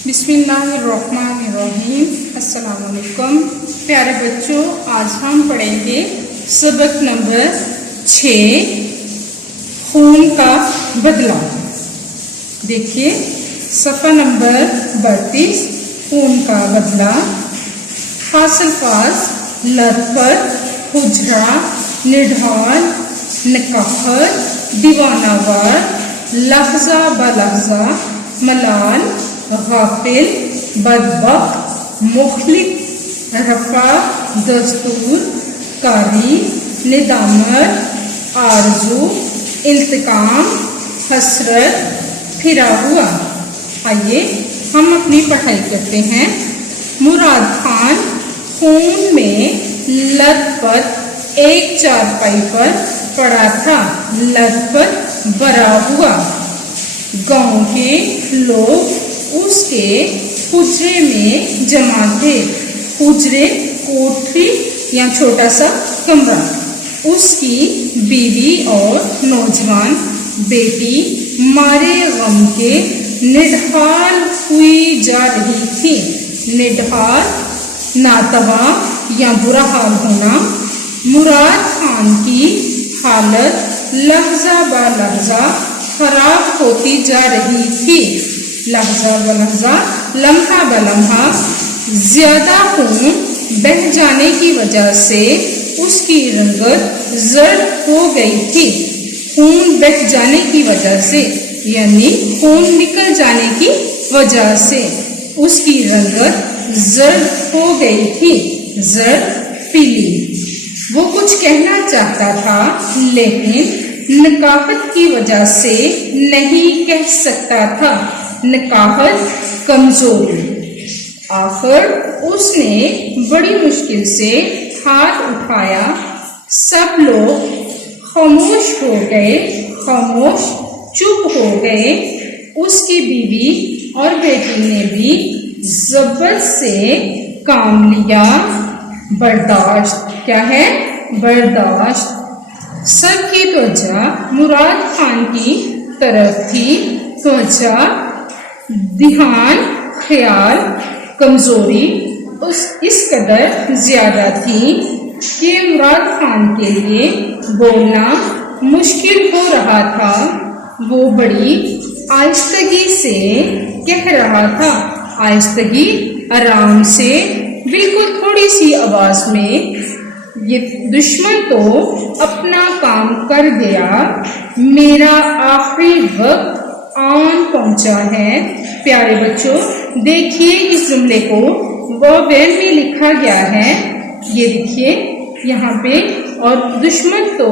बिस्मिल्लाहिर्रहमानिर्रहीम। अस्सलाम वालेकुम प्यारे बच्चों, आज हम पढ़ेंगे सबक नंबर 6 खून का बदला। देखिए सफ़ा नंबर 32 खून का बदला। खास अल्फाज लतपत, हुजरा, निढाल, नकाहत, दीवानावार, लहजा बलहजा, मलाल, गाफिल, बदबख्त, मुखलिक, रफ़ा, दस्तूर, कारी, निदामत, आरजू, इल्तिकाम, हसरत, फिरा हुआ। आइए हम अपनी पढ़ाई करते हैं। मुराद खान खून में लथपथ एक चारपाई पर पड़ा था। लथपथ भरा हुआ। गांव के लोग उसके हुजरे में जमा थे। हुजरे कोठरी या छोटा सा कमरा। उसकी बीवी और नौजवान बेटी मारे गम के निढाल हुई जा रही थी। निढाल नातवा या बुरा हाल होना। मुराद खान की हालत लहजा ब लहजा खराब होती जा रही थी। लहजा ब लहजा, लम्हा ब लम्हा ज्यादा खून बह जाने की वजह से उसकी रंगत जर्द हो गई थी। खून बह जाने की वजह से यानी खून निकल जाने की वजह से उसकी रंगत जर्द हो गई थी। जर्द पीली। वो कुछ कहना चाहता था लेकिन नकाहत की वजह से नहीं कह सकता था। नकाहत कमजोरी। आखिर उसने बड़ी मुश्किल से हाथ उठाया। सब लोग खामोश हो गए। खामोश चुप हो गए। उसकी बीवी और बेटी ने भी जबरदस्त से काम लिया। बर्दाश्त। क्या है? बर्दाश्त। सबकी त्वचा मुराद खान की तरफ थी। त्वचा, ध्यान, ख्याल, कमजोरी इस कदर ज्यादा थी कि मुराद खान के लिए बोलना मुश्किल हो रहा था। वो बड़ी आहिस्तगी से कह रहा था। आहिस्तगी, आराम से, बिल्कुल थोड़ी सी आवाज में। ये दुश्मन तो अपना काम कर गया। मेरा आखिरी वक्त आन पहुंचा है। प्यारे बच्चों, देखिए इस जुमले को वोवेल में लिखा गया है। ये देखिए यहाँ पे, और दुश्मन तो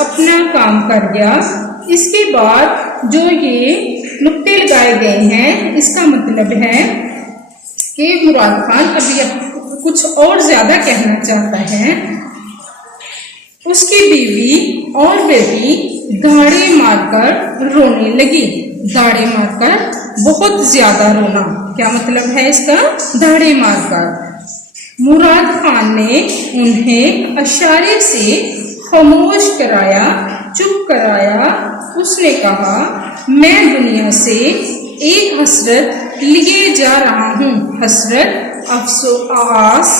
अपना काम कर गया। इसके बाद जो ये नुक्ते लगाए गए हैं, इसका मतलब है कि मुराद खान अभी कुछ और ज्यादा कहना चाहता है। उसकी बीवी और बेटी दाढ़े मारकर रोने लगी। दाढ़े मारकर बहुत ज्यादा रोना। क्या मतलब है इसका? दाढ़े मारकर। मुराद खान ने उन्हें इशारे से खामोश कराया, चुप कराया। उसने कहा, मैं दुनिया से एक हसरत लिए जा रहा हूँ। हसरत, अफसोस।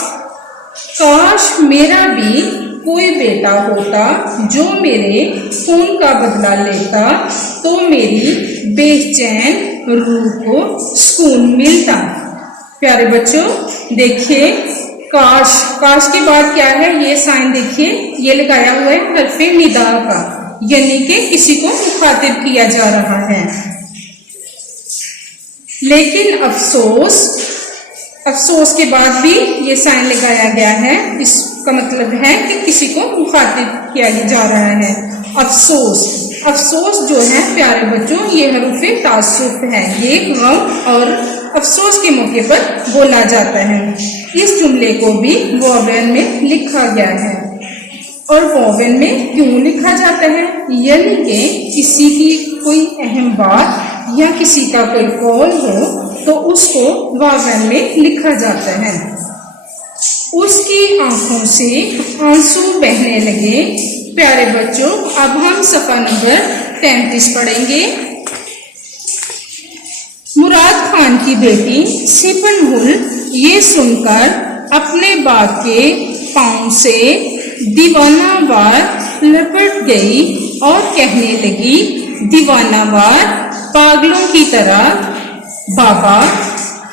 काश मेरा भी कोई बेटा होता जो मेरे खून का बदला लेता तो मेरी बेचैन रूह को सुकून मिलता। प्यारे बच्चों देखिए, काश, काश के बाद क्या है? ये साइन देखिए, ये लगाया हुआ है हरफे निदा का, यानी कि किसी को मुखातिब किया जा रहा है। लेकिन अफसोस, अफसोस के बाद भी ये साइन लगाया गया है। इसका मतलब है कि किसी को मुखातिब किया जा रहा है। अफसोस, अफसोस जो है प्यारे बच्चों, ये हरूफे तासुफ है। ये गम और अफसोस के मौके पर बोला जाता है। इस जुमले को भी वोवेल में लिखा गया है। और वोवेल में क्यों लिखा जाता है? यानी कि किसी की कोई अहम बात या किसी का कोई कौल हो तो उसको वोवेल में लिखा जाता है। उसकी आंखों से आंसू बहने लगे। प्यारे बच्चों, अब हम सफ़ा नंबर 33 पढ़ेंगे। मुराद خان کی بیٹی سپنہل یہ سن کر اپنے باپ کے پاؤں سے دیوانہ وار لپٹ گئی اور کہنے لگی دیوانہ وار پاگلوں کی طرح، بابا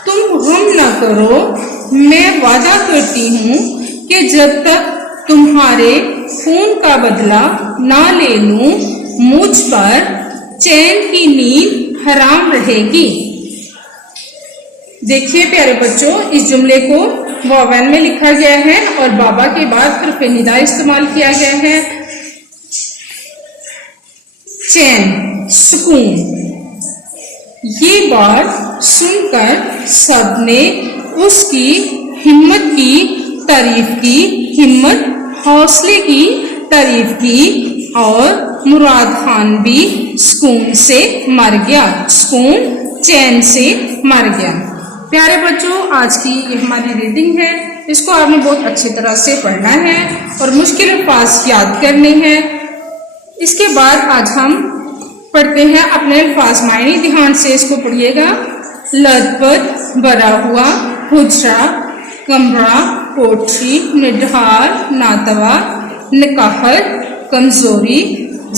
تم غم نہ کرو، میں وعدہ کرتی ہوں کہ جب تک تمہارے خون کا بدلہ نہ لے لوں مجھ پر چین کی نیند حرام رہے گی۔ دیکھیے پیارے بچوں، اس جملے کو واویل میں لکھا گیا ہے اور بابا کے بعد حرف ندا استعمال کیا گیا ہے۔ چین، سکون۔ یہ بات سن کر سب نے اس کی ہمت کی تعریف کی، ہمت حوصلے کی تعریف کی، اور مراد خان بھی سکون سے مر گیا، سکون چین سے مر گیا۔ پیارے بچوں، آج کی یہ ہماری ریڈنگ ہے، اس کو آپ نے بہت اچھی طرح سے پڑھنا ہے اور مشکل الفاظ یاد کرنے ہیں۔ اس کے بعد آج ہم پڑھتے ہیں اپنے الفاظ معنی، دھیان سے اس کو پڑھیے گا۔ لد پد، بھرا ہوا، حجرہ، کمرہ، کوٹھی، نڈھال، ناتوا، نکاحت، کمزوری،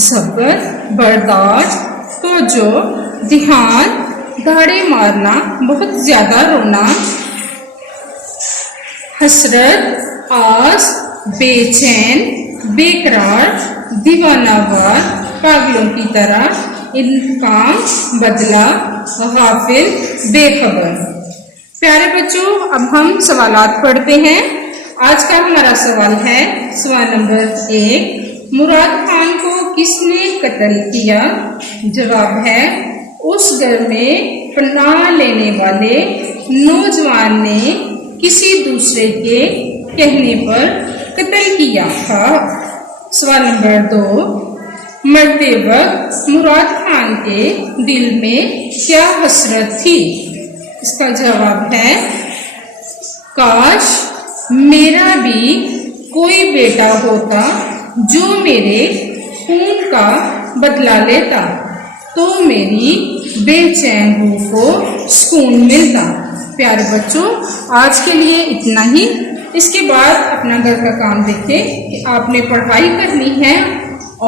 زبر، برداشت، توجہ، دھیان، دھاڑے مارنا، بہت زیادہ رونا، حسرت، آس، بے چین، بے قرار، دیوانہ وار، پاگلوں کی طرح، انتقام، بدلہ، غافل، بے خبر۔ پیارے بچوں، اب ہم سوالات پڑھتے ہیں۔ آج کا ہمارا سوال ہے، سوال نمبر 1، مراد خان کو کس نے قتل کیا؟ جواب ہے، اس گھر میں پناہ لینے والے نوجوان نے کسی دوسرے کے کہنے پر قتل کیا تھا۔ سوال نمبر 2، مرتے وقت مراد خان کے دل میں کیا حسرت تھی؟ اس کا جواب ہے، کاش میرا بھی کوئی بیٹا ہوتا جو میرے خون کا بدلہ لیتا تو میری بے چین روح کو سکون ملتا۔ پیارے بچوں، آج کے لیے اتنا ہی۔ اس کے بعد اپنا گھر کا کام دیکھیں کہ آپ نے پڑھائی کرنی ہے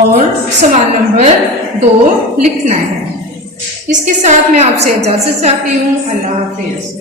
اور سوال نمبر 2 لکھنا ہے۔ اس کے ساتھ میں آپ سے اجازت چاہتی ہوں۔ اللہ حافظ۔